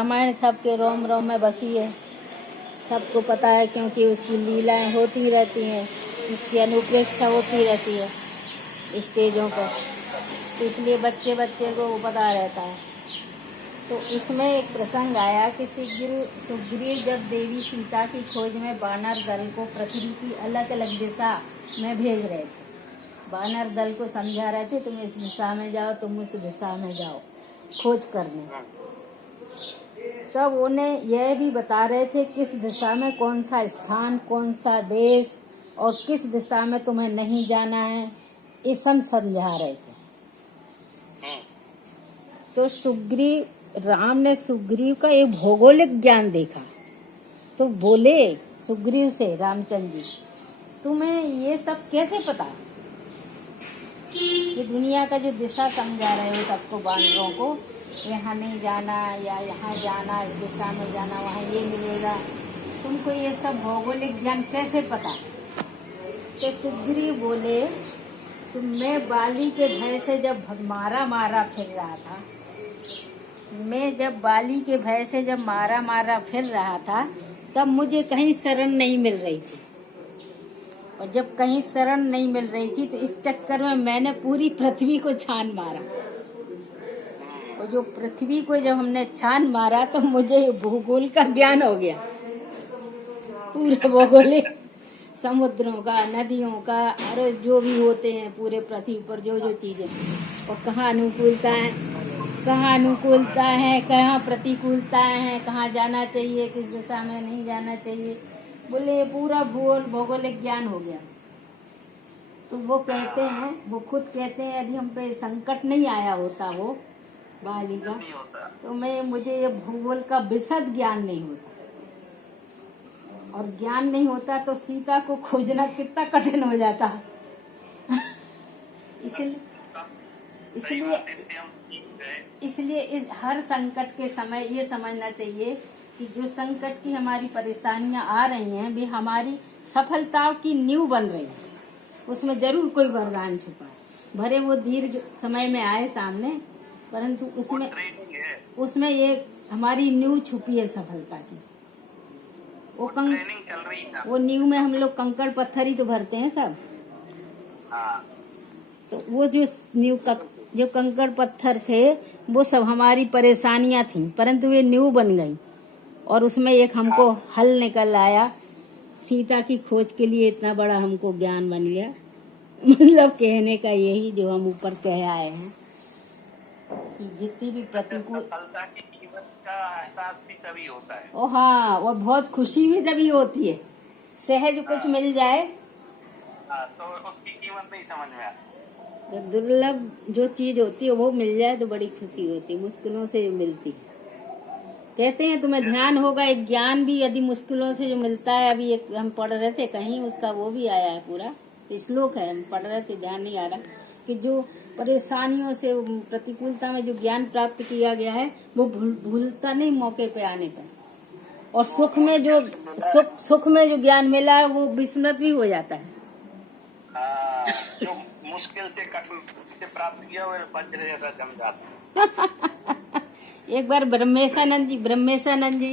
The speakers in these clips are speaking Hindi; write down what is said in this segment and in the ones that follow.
रामायण सबके रोम रोम में बसी है, सबको पता है, क्योंकि उसकी लीलाएं होती रहती हैं, उसकी अनुप्रेक्षा होती रहती है स्टेजों पर, तो इसलिए बच्चे बच्चे को वो पता रहता है। तो उसमें एक प्रसंग आया कि सुग्रीव जब देवी सीता की खोज में वानर दल को पृथ्वी की अलग अलग दिशा में भेज रहे थे, वानर दल को समझा रहे थे तुम इस दिशा में जाओ, तुम उस दिशा में जाओ खोज करने, तब उन्हें यह भी बता रहे थे किस दिशा में कौन सा स्थान, कौन सा देश और किस दिशा में तुम्हें नहीं जाना है, ये सब समझा रहे थे। तो राम ने सुग्रीव का एक भौगोलिक ज्ञान देखा, तो बोले सुग्रीव से रामचंद्र जी, तुम्हें ये सब कैसे पता, ये दुनिया का जो दिशा समझा रहे हो सबको, बानरों को, यहाँ नहीं जाना या यहाँ जाना, इस दिशा में जाना, वहाँ ये मिलेगा, तुमको ये सब भौगोलिक ज्ञान कैसे पता। तो सुग्रीव बोले, तो मैं बाली के भय से जब मारा फिर रहा था, मैं जब बाली के भय से जब मारा फिर रहा था, तब मुझे कहीं शरण नहीं मिल रही थी, और जब कहीं शरण नहीं मिल रही थी तो इस चक्कर में मैंने पूरी पृथ्वी को छान मारा, और जो पृथ्वी को जब हमने छान मारा तो मुझे भूगोल का ज्ञान हो गया, पूरा भौगोलिक समुद्रों का, नदियों का, और जो भी होते हैं पूरे पृथ्वी पर जो चीजें, और कहाँ अनुकूलता है, कहाँ प्रतिकूलता है, कहाँ जाना चाहिए, किस दिशा में नहीं जाना चाहिए, बोले पूरा भौगोलिक ज्ञान हो गया। तो वो कहते हैं, वो खुद कहते हैं, यदि हम पे संकट नहीं आया होता वो बाली का, तो मुझे ये भूगोल का विशद ज्ञान नहीं होता, और ज्ञान नहीं होता तो सीता को खोजना कितना कठिन हो जाता। इसलिए इस हर संकट के समय ये समझना चाहिए कि जो संकट की हमारी परेशानियां आ रही हैं, वे हमारी सफलताओं की नींव बन रही है, उसमें जरूर कोई वरदान छुपा है, भले वो दीर्घ समय में आए सामने, परंतु उसमें ये हमारी नींव छुपी है सफलता की। वो नींव में हम लोग कंकड़ पत्थर ही तो भरते हैं सब, तो वो जो नींव का जो कंकड़ पत्थर थे वो सब हमारी परेशानियां थी, परंतु वे नींव बन गई, और उसमें एक हमको हल निकल आया, सीता की खोज के लिए इतना बड़ा हमको ज्ञान बन गया। मतलब कहने का यही जो हम ऊपर कह आए हैं कि जितनी भी प्रतिकूल का एहसास भी तभी होता है। ओ हाँ, और बहुत खुशी भी तभी होती है, सहज कुछ मिल जाए तो उसकी कीमत नहीं समझ में आती। दुर्लभ जो चीज होती है वो मिल जाए तो बड़ी खुशी होती है, मुश्किलों से मिलती। कहते हैं तुम्हें ध्यान होगा, एक ज्ञान भी यदि मुश्किलों से जो मिलता है, अभी एक हम पढ़ रहे थे कहीं, उसका वो भी आया है, पूरा श्लोक है, हम पढ़ रहे थे, ध्यान नहीं आ रहा, कि जो परेशानियों से, प्रतिकूलता में जो ज्ञान प्राप्त किया गया है वो भूलता नहीं मौके पे आने पर, और सुख में जो ज्ञान मिला है वो विस्मृत भी हो जाता है। जो मुश्किल से कठिन से प्राप्त किया वो वज्र जैसा जम जाता। एक बार ब्रह्मेशानंद जी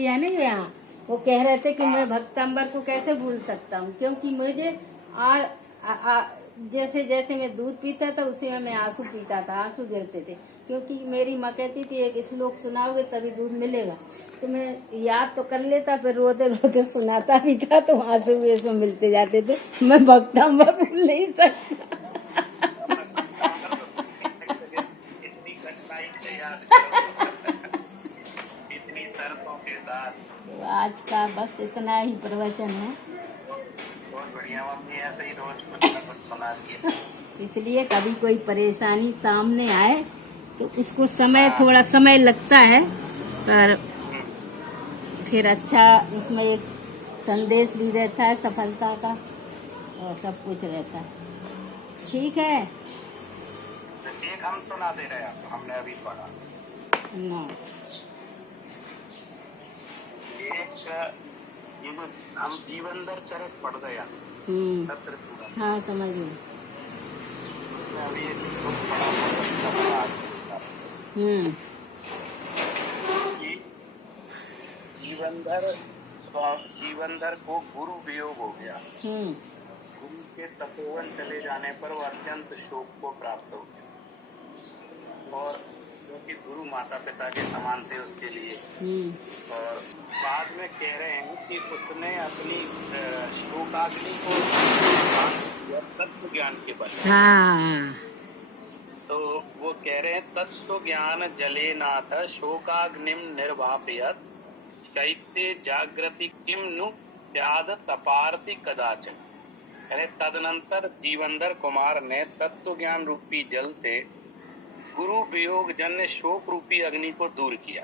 है ना जो यहाँ, वो कह रहे थे कि मैं भक्तंबर को कैसे भूल सकता हूँ, क्योंकि मुझे जैसे जैसे मैं दूध पीता था उसी में मैं आंसू पीता था, आंसू गिरते थे, क्योंकि मेरी माँ कहती थी एक श्लोक सुनाओगे तभी दूध मिलेगा, तो मैं याद तो कर लेता, फिर रोते रोते सुनाता भी था, तो आंसू भी इसमें मिलते जाते थे। मैं भक्तंबर भूल नहीं सकता। तो आज का बस इतना ही प्रवचन है। बहुत बढ़िया मम्मी, ऐसे ही रोज कुछ न कुछ सुना दिए। इसलिए कभी कोई परेशानी सामने आए तो उसको थोड़ा समय लगता है, पर फिर अच्छा उसमें एक संदेश भी रहता है सफलता का, और सब कुछ रहता है। ठीक है, एक हम सुना दे रहे हैं, हमने अभी पढ़ा ना, हम जीवन दर चरित पढ़ गया। हाँ, समझ गए। जीवनधर को गुरु वियोग हो गया। गुरु के तपोवन चले जाने पर वह अत्यंत शोक को प्राप्त हो गया, और क्योंकि गुरु माता पिता के समान थे उसके लिए। और बाद में कह रहे हैं कि उसने अपनी शोकाग्नि को तत्व ज्ञान के बल। तो वो कह रहे हैं तत्व ज्ञान जले नाथ शोकाग्निम निर्वापयत चैत्य जागृति किम नु त्याद तपारति कदाचन। अरे तदनंतर जीवनधर कुमार ने तत्व ज्ञान रूपी जल से गुरु वियोग जन्य शोक रूपी अग्नि को दूर किया।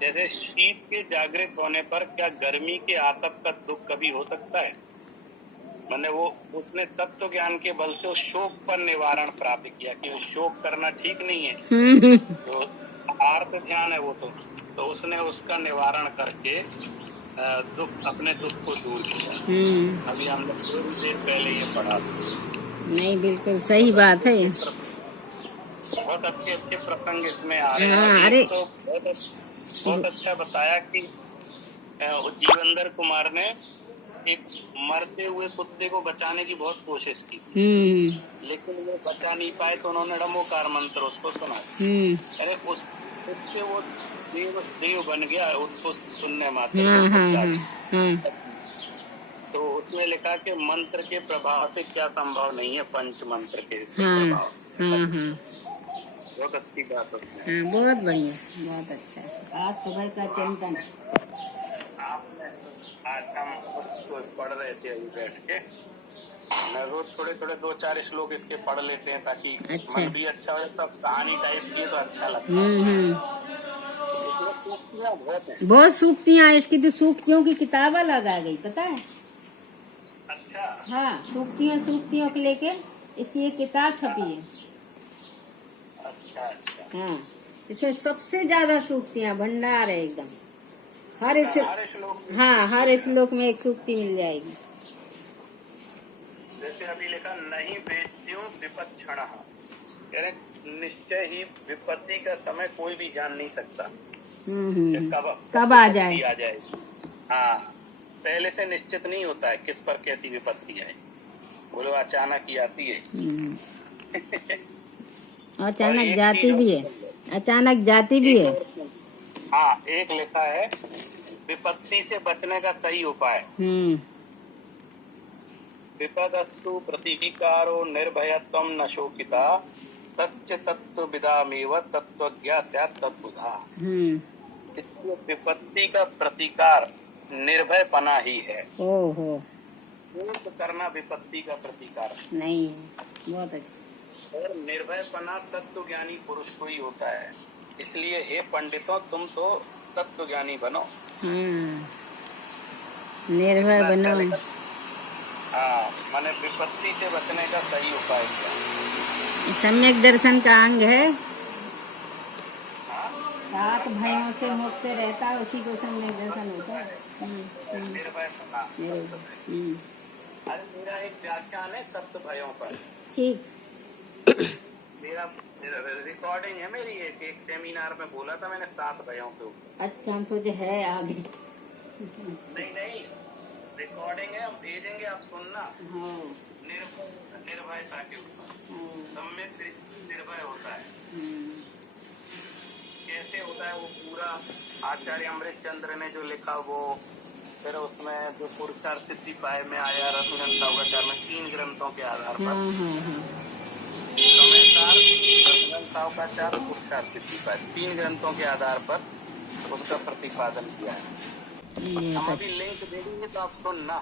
जैसे शीत के जागृत होने पर क्या गर्मी के आतप का दुख कभी हो सकता है? मैंने वो उसने तत्व ज्ञान के बल से उस शोक पर निवारण प्राप्त किया कि वो शोक करना ठीक नहीं है, तो आर्त ध्यान है वो, तो उसने उसका निवारण करके दुख अपने दुख को दूर किया। अभी हमने थोड़ी देर पहले ये पढ़ा। नहीं, बिल्कुल सही बात है। बहुत अच्छे अच्छे प्रसंग इसमें आ रहे हैं। अरे तो बहुत अच्छा बताया कि जीवनधर कुमार ने एक मरते हुए कुत्ते को बचाने की बहुत कोशिश की, लेकिन वो बचा नहीं पाए, तो उन्होंने नमोकार मंत्र उसको सुनाया। अरे उससे वो देव बन गया उसको सुनने मात्र। तो उसमें लिखा कि मंत्र के प्रभाव से क्या संभव नहीं है, पंच मंत्र के प्रभाव। बहुत अच्छी बात है। बहुत बढ़िया, बहुत अच्छा। आज सुबह का चिंतन आज हम उसको पढ़ रहे थे अभी बैठ के। मैं रोज थोड़े थोड़े 2-4 श्लोक इसके पढ़ लेते हैं ताकि मन भी अच्छा हो। सब कहानी टाइप की तो अच्छा लगता है। बहुत सूक्तियाँ, इसकी तो सूक्तियों की किताब अलग आ गई, पता है? अच्छा। हाँ, सूक्तियों को लेके इसकी एक किताब छपी है। अच्छा। हाँ, इसमें सबसे ज्यादा सूक्तियाँ भंडार है एकदम। हर श्लोक में एक सूक्ति मिल जाएगी। जैसे अभी लिखा नहीं वेद्यो विपक्षण, निश्चय ही विपत्ति का समय कोई भी जान नहीं सकता कब आ जाए। हाँ, पहले से निश्चित नहीं होता है किस पर कैसी विपत्ति आए, बोलो अचानक ही आती है। अचानक जाती भी है, अचानक जाती भी है। हाँ, एक लिखा है विपत्ति से बचने का सही उपाय। विपदस्तु प्रतिविकारो निर्भयत्वं न शोकिता सच्च तत्व विदामेव तत्व ज्ञात्या तत्वधा। इसलिए विपत्ति का प्रतिकार निर्भयपना ही है। ओहो, शोक करना विपत्ति का प्रतिकार नहीं है। बहुत अच्छा। और निर्भयपना तत्व ज्ञानी पुरुष को ही होता है। इसलिए हे पंडितों, तुम तो तत्व ज्ञानी बनो। निर्भय बनो। हाँ, माने विपत्ति से बचने का सही उपाय क्या? सम्यक दर्शन का अंग है। 7 भयों से मुक्त रहता, उसी को सम्यक दर्शन होता है। निर्भयपना। अरे मेरा एक व्याख्यान है 7 भयों पर। ठीक। मेरा रिकॉर्डिंग है मेरी, एक सेमिनार में बोला था मैंने 7 भयों के ऊपर। अच्छा, हम सोचे है आगे। नहीं, रिकॉर्डिंग है, हम भेजेंगे, आप सुनना। निर्भयता के ऊपर सम्यक निर्भय होता है। कैसे होता है वो पूरा आचार्य अमृतचंद्र ने जो लिखा वो, फिर उसमें जो पुरस्कार सिद्धि पाए में आया रघुनंदन सावकार में 3 ग्रंथों के आधार पर सावकार पुरस्कार सिद्धि पाए 3 ग्रंथों के आधार पर उसका प्रतिपादन किया है। हम अभी लिंक दे देंगे तो आप सुनना।